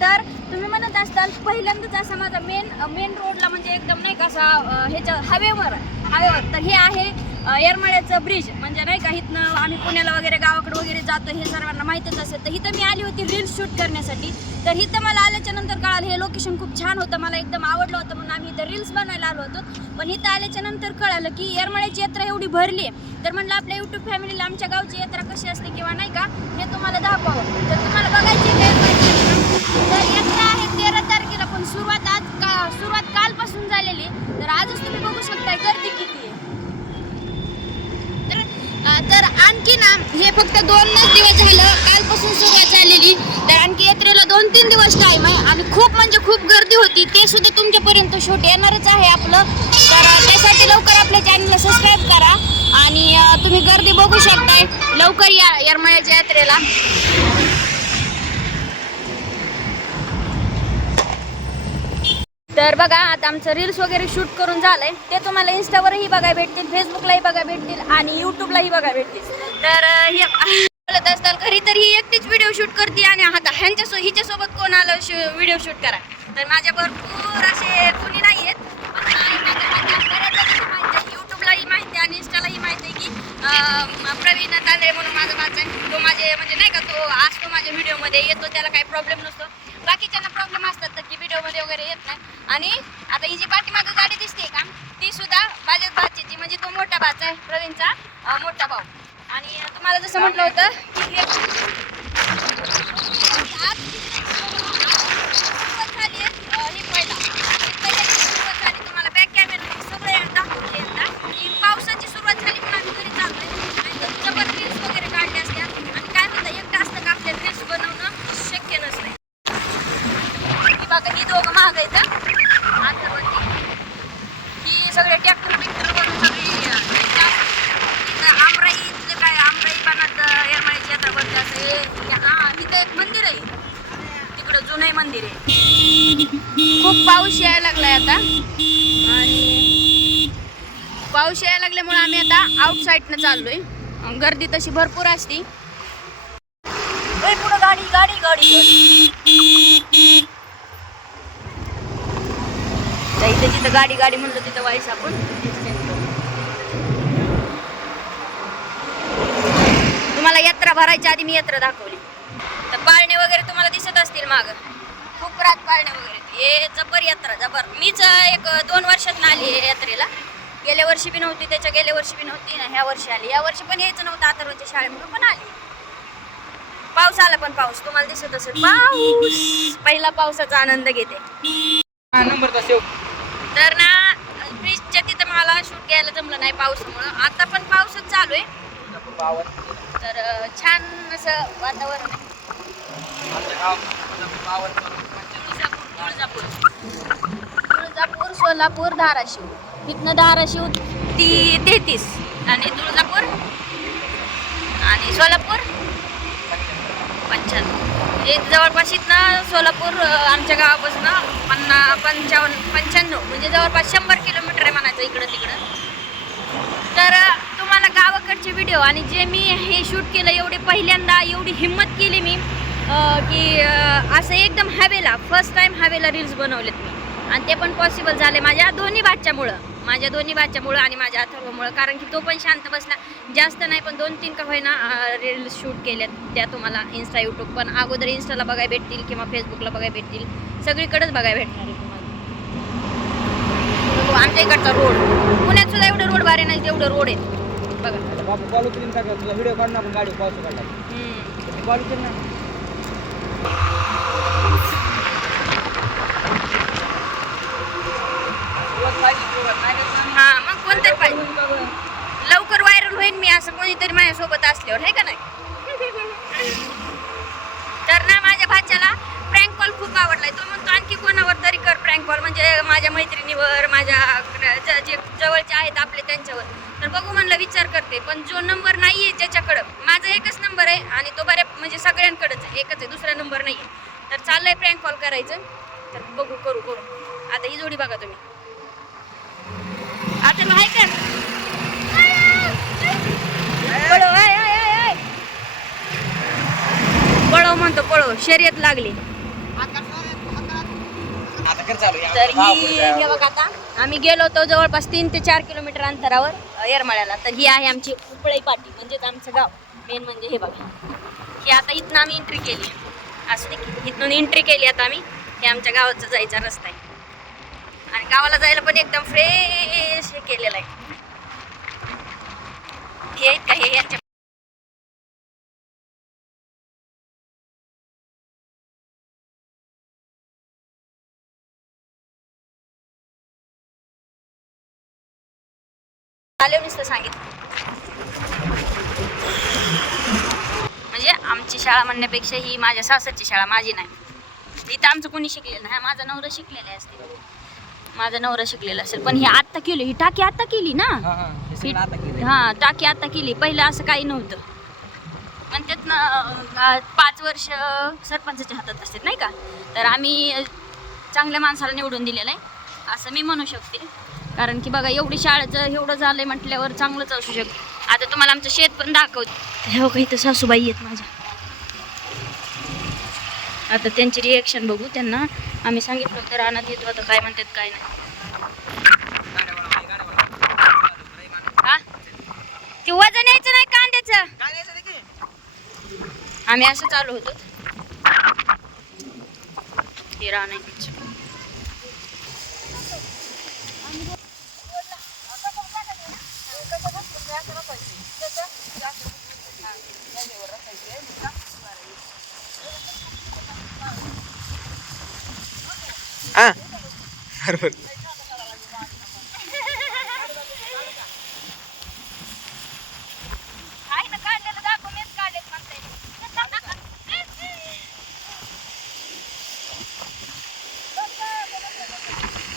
तर तुम्ही म्हणत असताल पहिल्यांदाच असा माझा मेन मेन रोडला म्हणजे एकदम नाही का असा ह्याच्या हवेवर हवेवर. तर हे आहे येरमाळ्याचं ब्रिज म्हणजे नाही का इथनं आम्ही पुण्याला वगैरे गावाकडे वगैरे जातो हे सर्वांना माहीतच असेल. तर इथं मी आली होती रील्स शूट करण्यासाठी. तर इथं मला आल्याच्यानंतर कळालं हे लोकेशन खूप छान होतं मला एकदम आवडलं होतं म्हणून आम्ही इथं रील्स बनायला आलो होतो. पण इथं आल्याच्यानंतर कळालं की येरमाळ्याची यात्रा एवढी भरली आहे. तर म्हणलं आपल्या यूट्यूब फॅमिलीला आमच्या गावची यात्रा कशी असते किंवा नाही का हे तुम्हाला दाखवावं. तर तुम्हाला बघायची तर यात्रा आहे तेरा तारखेला पण सुरुवात आज का सुरुवात कालपासून झालेली तर आजच तुम्ही बघू शकताय गर्दी किती आहे. तर अ, तर आणखी ना हे फक्त दोनच दिवस झालं कालपासून सुरुवात झालेली. तर आणखी यात्रेला दोन तीन दिवस टाइम आहे. आणि खूप म्हणजे खूप गर्दी होती. ते सुद्धा तुमच्यापर्यंत शूट येणारच आहे आपलं. तर अ, त्यासाठी लवकर आपल्या चॅनलला सबस्क्राईब करा. आणि अ, तुम्ही गर्दी बघू शकताय. लवकर या येरमाळ्याच्या यात्रेला. तर बघा आता आमचं रील्स वगैरे शूट करून झालंय ते तुम्हाला इंस्टावरही बघायला भेटतील फेसबुकलाही बघायला भेटतील आणि यूट्यूबलाही बघायला भेटतील तर हे बोलत असताल घरी तर ही एकटीच व्हिडिओ शूट करते आणि आता ह्यांच्यासो हिच्यासोबत कोण आलं व्हिडिओ शूट करा तर माझ्या भरपूर असे कोणी नाही आहेत पण नाही, माझ्या- माझ्या बऱ्याच जणांना माहिती आहे युट्यूबलाही माहिती आणि इंस्टालाही माहिती आहे की प्रवीण तांदळे म्हणून माझा भाचा आहे. तो माझे म्हणजे नाही का तो असतो माझ्या व्हिडिओमध्ये येतो त्याला काही प्रॉब्लेम नसतो. बाकीच्यांना प्रॉब्लेम असतात तर की व्हिडिओमध्ये वगैरे येत नाही. आणि आता ही जी पाठीमागं गाडी दिसते का ती सुद्धा माझ्याच भाचीची म्हणजे तो मोठा भाचा आहे प्रवीणचा मोठा भाऊ. आणि तुम्हाला जसं म्हटलं होतं की हे आज सुरुवात झाली आहे, अं, ही पहिला पहिल्या दिवशी सुरुवात झाली तुम्हाला बॅक कॅमेरा सगळे दाखवले एकदा की पावसाची सुरुवात झाली पण आम्ही घरी चाललोय आणि तर जबर रील्स वगैरे काढले असत्या आणि काय होतं एकटं असतं का आपल्या रील्स बनवणं शक्य नसते ही बघा ही दोघं महाग ही सगळे ट्रॅक्टर बिक्टर वरून सगळी इथं आमराई इथलं काय आमराई पानात येरमाळ्याची यात्रा करते असं हे हा इथं एक मंदिर आहे. तिकडं जुने मंदिर आहे. खूप पाऊस यायला लागलाय आता. आणि पाऊस यायला लागल्यामुळे आम्ही आता आउटसाईडनं चाललोय. गर्दी तशी भरपूर असती. पुढं गाडी गाडी गाडी तर इथं जिथं गाडी गाडी म्हणलं तिथं वाईस आपण. तुम्हाला यात्रा भरायच्या आधी मी यात्रा दाखवली. तर पाळणे वगैरे तुम्हाला दिसत असतील माग. खूप रात पाळणे वगैरे. हे जबर यात्रा जबर. मीच एक दोन वर्षात आली आहे यात्रेला. गेल्या वर्षी बी नव्हती त्याच्या गेल्या वर्षी बी नव्हती ना ह्या वर्षी आली. या वर्षी पण यायचं नव्हतं अथर्वच्या शाळेमधून पण आली. पाऊस आला पण पाऊस. तुम्हाला दिसत असेल पाऊस. पहिला पावसाचा आनंद घेते. सेव तर ना ब्रिजच्या तिथं मला शूट घ्यायला जमलं नाही पावसामुळं. आता पण पाऊसच चालू आहे. तर छान असं वातावरण आहे. तुळजापूर तुळजापूर तुळजापूर सोलापूर धाराशिव. इथनं धाराशिव ती तेहतीस. आणि तुळजापूर आणि सोलापूर पंच्याण्णव. हे जवळपास इथनं सोलापूर आमच्या गावापासून पन्ना पंचावन्न पंच्याण्णव म्हणजे जवळपास शंभर किलोमीटर आहे म्हणायचं इकडं तिकडं. तर तुम्हाला गावाकडचे व्हिडिओ आणि जे मी हे शूट केलं एवढे पहिल्यांदा एवढी हिंमत केली मी की असं एकदम हवेला फर्स्ट टाईम हवेला रील्स बनवलेत मी. आणि ते पण पॉसिबल झाले माझ्या दोन्ही बाच्यामुळं माझ्या दोन्ही बाच्यामुळं आणि माझ्या अथर्वमुळं. कारण की तो पण शांत बसला. जास्त नाही पण दोन तीन का होईना रील्स शूट केल्यात त्या तुम्हाला इन्स्टा यूट्यूब पण अगोदर इन्स्टाला बघायला भेटतील किंवा फेसबुकला बघायला भेटतील. सगळीकडेच बघायला भेटणार आहे तुम्हाला. आमच्या इकडचा रोड पुण्यात सुद्धा एवढे रोड भारी नाही तेवढे रोड आहेत. बघा. व्हिडिओ काढून आपण गाडी पाऊस काढला मग लवकर व्हायरल होईल मी असं कोणीतरी माझ्यासोबत असल्यावर आहे का नाही? तर ना माझ्या भाच्याला प्रँक कॉल खूप आवडलाय. तो म्हणतो आणखी कोणावर तरी कर प्रँक कॉल म्हणजे माझ्या मैत्रिणीवर माझ्या जे जवळचे आहेत आपले त्यांच्यावर. तर बघू म्हणलं विचार करते. पण जो नंबर नाही आहे ज्याच्याकडं माझा एकच नंबर आहे आणि तो बऱ्या म्हणजे सगळ्यांकडंच आहे. एकच आहे दुसरा नंबर नाही आहे तर चाललंय प्रँक कॉल करायचं. तर बघू करू करू. आता ही जोडी बघा तुम्ही. आता आहे का शर्यत लागली. तर ही. हे बघा आता आम्ही गेलो होतो जवळपास तीन ते चार किलोमीटर अंतरावर येरमाळ्याला. तर ही आहे आमची उपळई पाटी म्हणजेच आमचं गाव. मेन म्हणजे हे बघा. ही आता इथनं आम्ही एंट्री केली असं की इथून एंट्री केली आता आम्ही. हे आमच्या गावाचा जायचा रस्ता आहे. आणि गावाला जायला पण एकदम फ्रेश हे केलेलं आहे. हे आहेत का? हे यांच्या आले नुसतं सांगितलं. म्हणजे आमची शाळा म्हणण्यापेक्षा ही माझ्या सासरची शाळा माझी नाही. इथं आमचं कोणी शिकलेलं नाही. माझा नवरा शिकलेला असते माझा नवरा शिकलेला असेल. पण ही आत्ता केली. ही टाकी आत्ता केली ना? हा, टाकी आता केली. पहिलं असं काही नव्हतं. पण त्यातनं पाच वर्ष सरपंचाच्या हातात असतात नाही का? तर आम्ही चांगल्या माणसाला निवडून दिलेलं आहे. असं मी म्हणू शकते. कारण की बघा एवढी शाळेचं एवढं झालंय म्हटल्यावर चांगलंच असू शकतं. आता तुम्हाला आमचं शेत पण दाखवत. हे बघा इथं सासूबाई आहेत माझ्या. आता त्यांची रिएक्शन बघू त्यांना. आम्ही सांगितलं होतं रानात येतो आता काय म्हणतात काय नाही. हा? ते वजन यायचं नाही कांद्याचं? आम्ही असं चालू होतो. हे रान आहे आमचं. हा बरोबर आहे ना काढलेलं दाखव मीच काढलेत म्हणताय.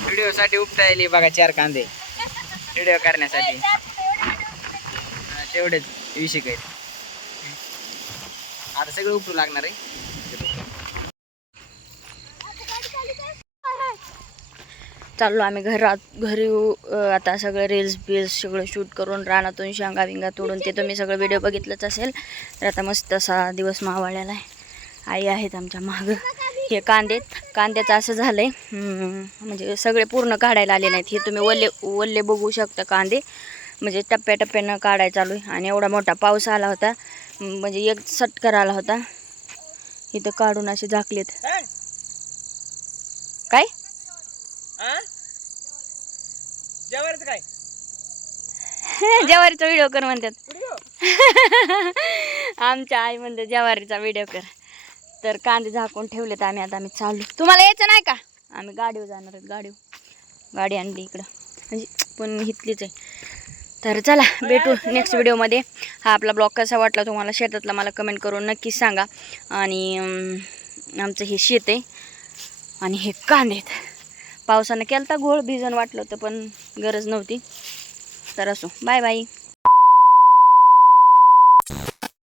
व्हिडिओ साठी उपटायली बघा चार कांदे. व्हिडिओ करण्यासाठी. हा, तेवढेच विषय आता सगळं उपटू लागणार आहे. चाललो आम्ही घरात घरी आता सगळं रील्स बिल्स सगळं शूट करून रानातून शेंगा बिंगा तोडून ते तुम्ही सगळं व्हिडिओ बघितलंच असेल. तर आता मस्त असा दिवस मावळलेला आहे. आई आहेत आमच्या मागं. हे कांदेत कांद्याचं असं झालंय. हम्म, म्हणजे सगळे पूर्ण काढायला आले नाहीत. हे तुम्ही वल्ले वल्ले बघू शकता कांदे. म्हणजे टप्प्याटप्प्यानं काढायला चालू आहे. आणि एवढा मोठा पाऊस आला होता. म्हणजे एक सटकर आला होता. इथं काढून असे झाकलेत. काय? काय? ज्वारीचा व्हिडिओ कर म्हणतात. आमच्या आई म्हणते ज्वारीचा व्हिडिओ कर. तर कांदे झाकून ठेवलेत आम्ही आता आम्ही चालू. तुम्हाला यायचं नाही का? आम्ही गाडीवर जाणार आहेत गाडीवर. गाडी आणली इकडं. म्हणजे पण इथलीच आहे. तर चला भेटू नेक्स्ट व्हिडिओमध्ये हा आपला ब्लॉग कसा वाटला तुम्हाला शेतातला मला कमेंट करून नक्कीच सांगा. आणि आमचं हे शेत आहे. आणि हे कांदे आहेत. पावसानं केलता घोळ भिजन वाटलं होतं पण गरज नव्हती. तर असो. Bye bye